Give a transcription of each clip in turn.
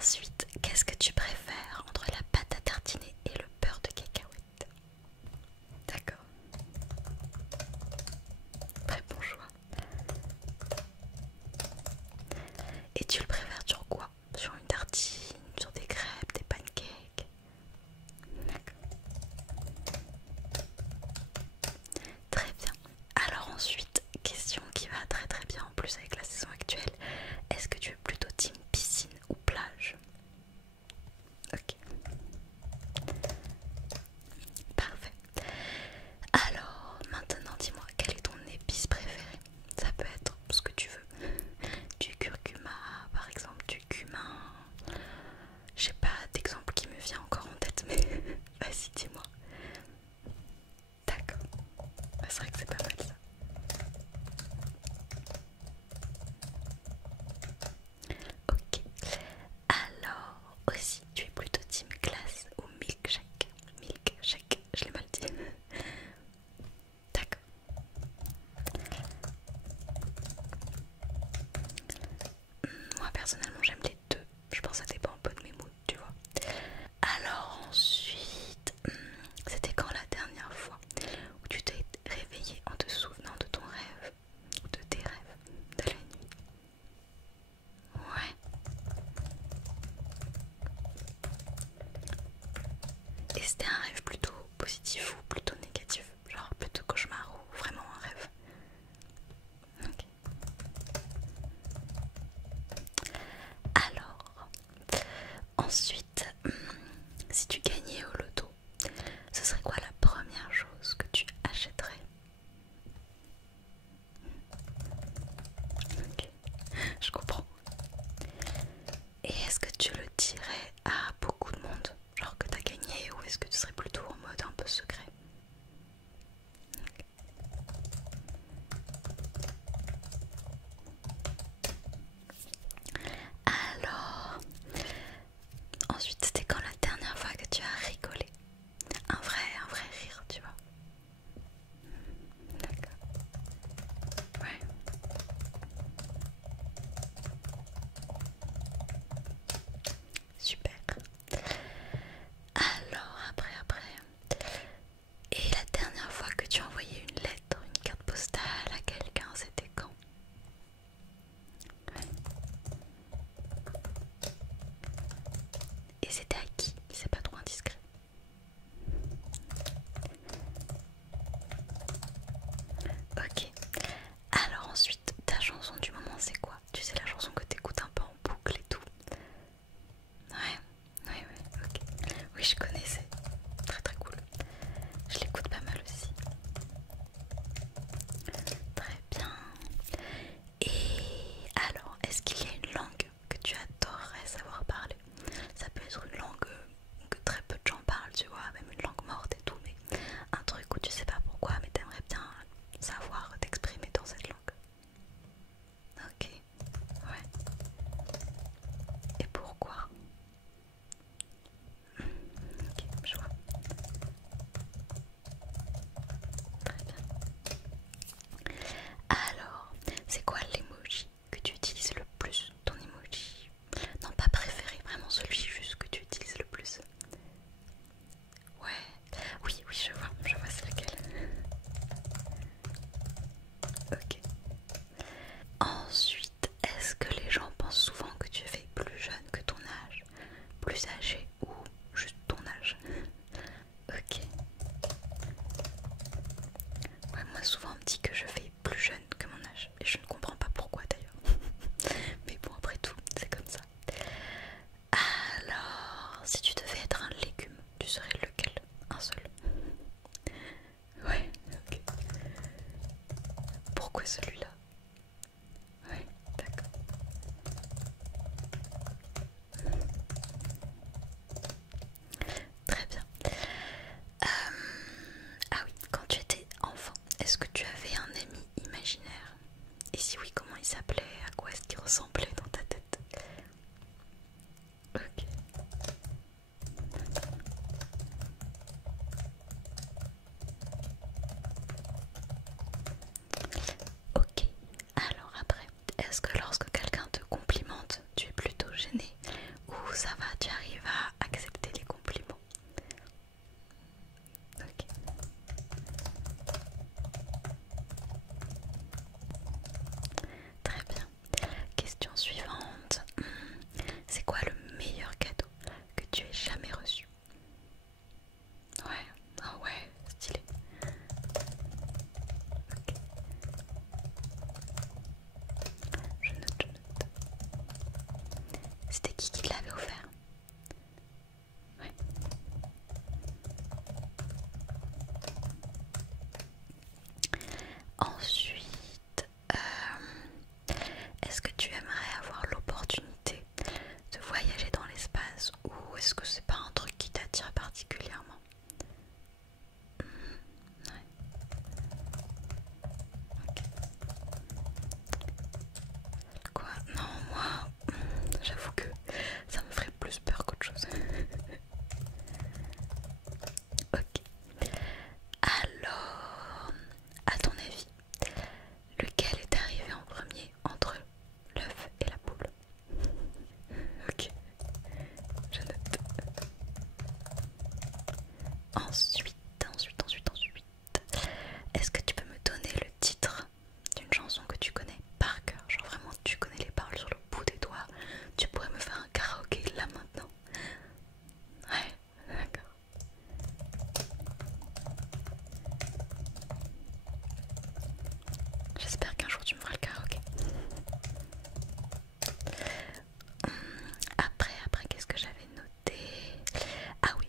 Ensuite, qu'est-ce que tu préfères entre la pâte à tartiner et le beurre de cacahuète? D'accord. Très bon choix. Et tu le préfères sur quoi? Sur une tartine, sur des crêpes, des pancakes? D'accord. Très bien. Alors ensuite, question qui va très très bien en plus avec la saison actuelle. Est-ce que tu es plutôt team piscine ou plage? Ok. Parfait. Alors, maintenant dis-moi, quelle est ton épice préférée? Ça peut être ce que tu veux. Du curcuma, par exemple, du cumin. J'ai pas d'exemple qui me vient encore en tête, mais vas-y, dis-moi. D'accord. Bah, c'est vrai que c'est pas mal ça. Ok. Alors, aussi, tu es plutôt team glace ou milkshake? Milkshake, je l'ai mal dit. D'accord. Moi personnellement j'aime les deux. Je pense que ça dépend un peu de mes moods, tu vois. Alors ensuite, c'était quand la dernière fois où tu t'es réveillé en te souvenant de ton rêve ou de tes rêves de la nuit? Ouais. Et c'était un rêve plutôt positif ou plutôt négatif? Genre plutôt cauchemar ou vraiment un rêve? Ok. Alors, ensuite, si tu gagnais au loto, ce serait quoi la première chose que tu achèterais? Ok, je comprends. Et est-ce que tu le dirais à beaucoup de monde, genre que t'as gagné, ou est-ce que tu serais plutôt en mode un peu secret? Alors, ensuite, c'était quand la dernière fois que tu as rigolé? Un vrai rire, tu vois. D'accord. Ouais. Super. Alors, après. Et la dernière fois que tu as envoyé une lettre, une carte postale à quelqu'un, c'était quand? Ouais. Et c'était à qui? C'est pas trop indiscret. Ok. Alors ensuite, ta chanson du moment c'est quoi? Tu sais, la chanson que t'écoutes un peu en boucle et tout. Ouais, ok. Oui, je connais, c'est très très cool. Je l'écoute pas mal aussi. Très bien. Et alors, est-ce qu'il y a une langue que tu adorerais savoir parler? Ça peut être une langue C'était qui te l'avait offert? Ouais. Ensuite, est-ce que tu aimerais avoir l'opportunité de voyager dans l'espace ou est-ce que c'est pas un truc qui t'attire particulièrement? Ouais. Ok. Quoi? Non, moi, j'avoue que ça me ferait plus peur qu'autre chose. Ok. Alors, à ton avis, lequel est arrivé en premier entre l'œuf et la poule? Ok, je note. Ensuite, est-ce que tu peux me donner le titre d'une chanson que tu connais par cœur? Genre vraiment tu connais les paroles sur le bout des doigts. Tu pourrais me faire un karaoké là maintenant? Ouais, d'accord. J'espère qu'un jour tu me feras le karaoké. Après, qu'est-ce que j'avais noté? Ah oui,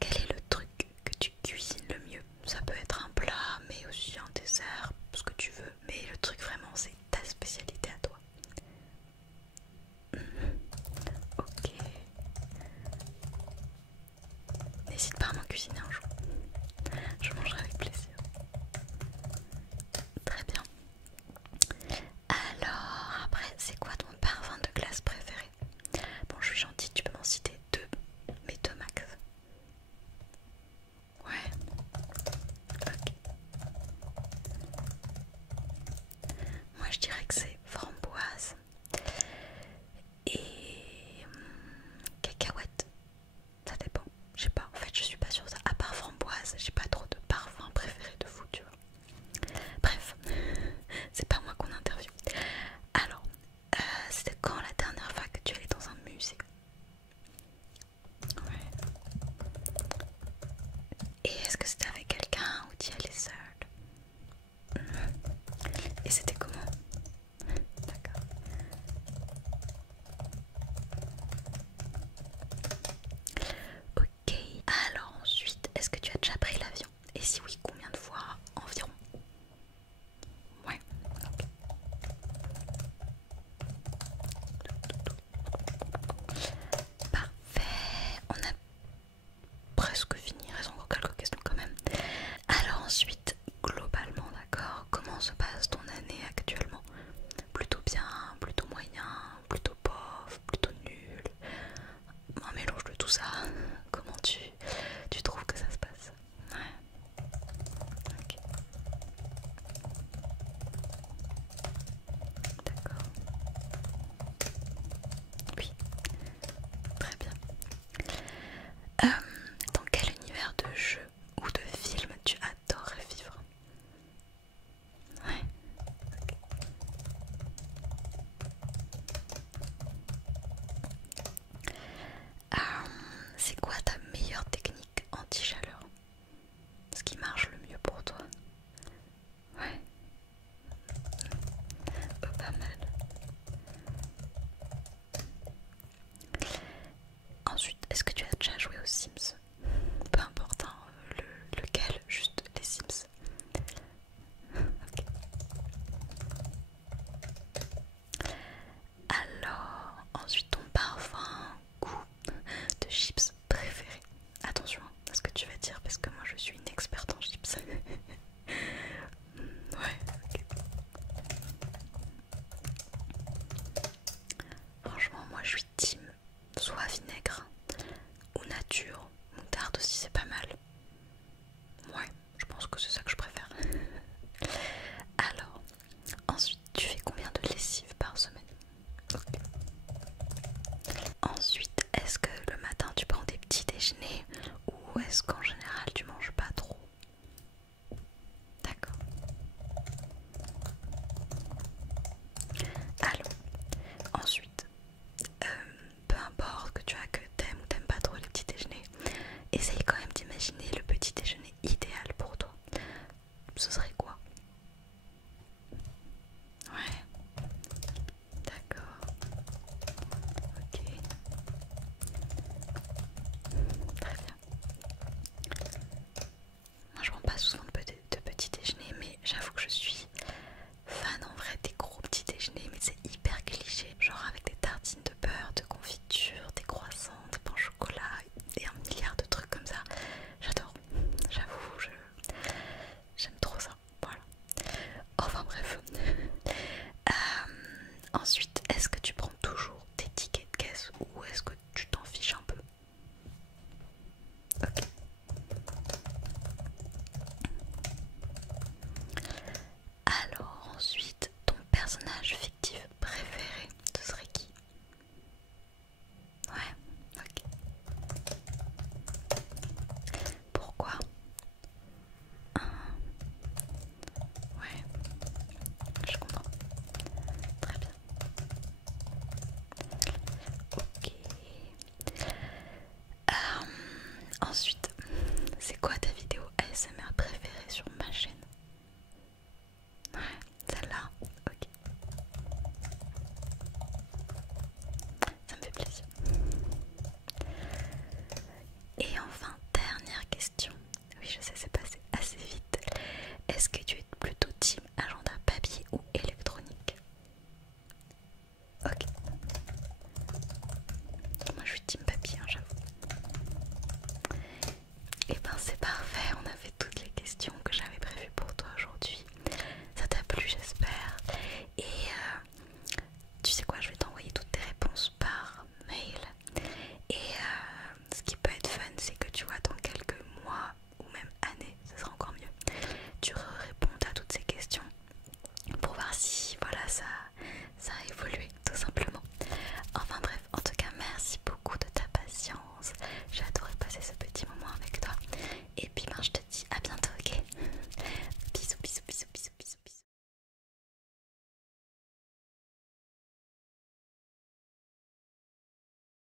quel est le truc que tu cuisines le mieux? Ça peut être un plat, mais aussi un dessert, ce que tu veux. Mais le truc vraiment, c'est ta spécialité à toi. Ok. N'hésite pas à m'en cuisiner un jour. Je mangerai avec plaisir. Très bien. Alors, après, c'est quoi ton parfum de glace préféré? Bon, je suis gentille, tu peux m'en citer deux, mais deux max. Ouais. Ok. Moi, je dirais que c'est framboise et cacahuète. Ça dépend. Je sais pas. En fait, je suis pas sûre de ça. À part framboise, j'ai pas trop de parfum préféré de vous, tu vois. Bref, c'est pas moi qu'on interviewe. Alors, c'était quand la dernière fois que tu allais dans un musée? Ouais. Et est-ce que c'était avec quelqu'un ou tu y allais seule? Et c'était comment? D'accord. Ok. Alors ensuite, est-ce que tu as déjà pris